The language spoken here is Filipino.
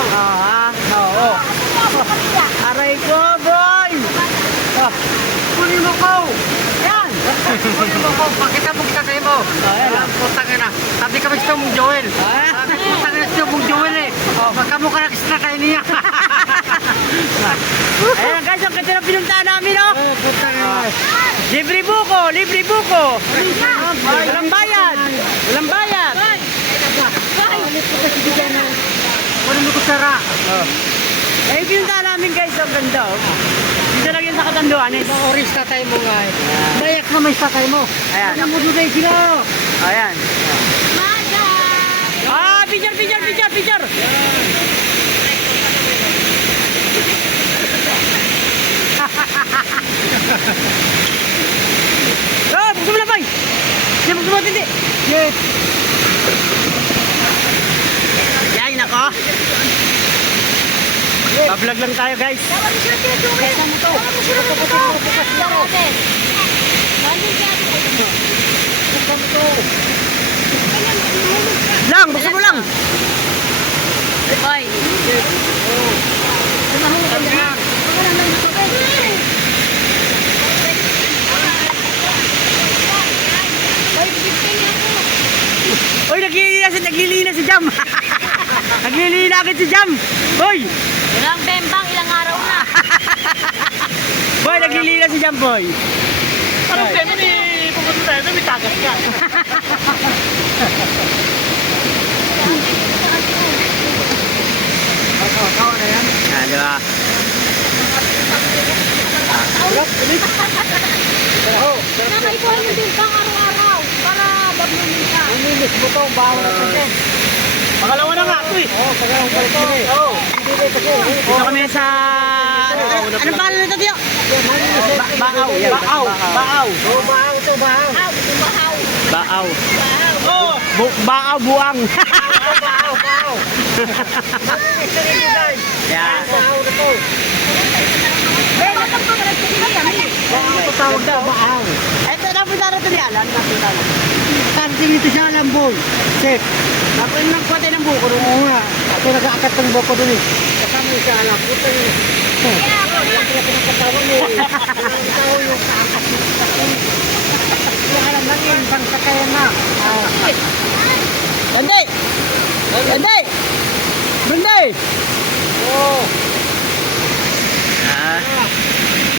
Oo. Aray ko, boy! Kunin mo ko! Yan! Kunin mo ko! Pakita mo kita sa'yo mo! Ayan. Putang ina. Sabi kami gusto mong Joel. Putang ina gusto mong Joel eh. Magkamukha na extra tayo niya. Ayan guys, ang ganda ng pinuntahan namin, no? Putang ina. Libre buko, libre buko. Walang bayad. Walang bayad. Kunin mo ko sara. Eh, yung pinuntahan namin guys, ang ganda, oh. Dito lang yan sa Katanduan, eh. Mga oris tatay mo nga eh. Dayak na may tatay mo. Ayan. Ayan mo doon sila. Ayan. Picture, picture, picture, picture. Buksan mo na, boy. Hindi, buksan mo tindi. Yes. Yay, nako. Pa-vlog lang tayo, guys. Lang, buksan mo lang. Boy. Uy, naglilina si Jam. Naglilina agad si Jam. Boy, Walang bembang, ilang araw na. boy, naglilina si Jam, boy. Anong tema ni pupunta tayo? May tagas ka. Kawa na yan. Ah, di ba? Nakaikuha mo din pang araw-araw para bablunin ka. Umilis mo to, bawa na ito. Pangalawa na nga ito eh. Oo, pagkakang balik mo eh. Oo. Hindi ko ito. Dito kami sa... Anong pangalan nito, Tiyo? Baaw. Baaw. Baaw. Oo, baaw ito, baaw. Bahaw. Baaw. Oo. Baaw, buang. Baaw, baaw. Ito rin yun, guys. Yan. Baaw na to. Baaw ito tawag na, baaw. Ito, napunta na ito ni Alan. Napunta na. Tarting ito siya alam, boy. Check. Napunta ng patay ng buko. Oo nga. Ako nag-aakat ng boko dun eh. Kasama yung siya alam. Puta yun. Wala pala pinagkatawang mo eh. Pinagkatawang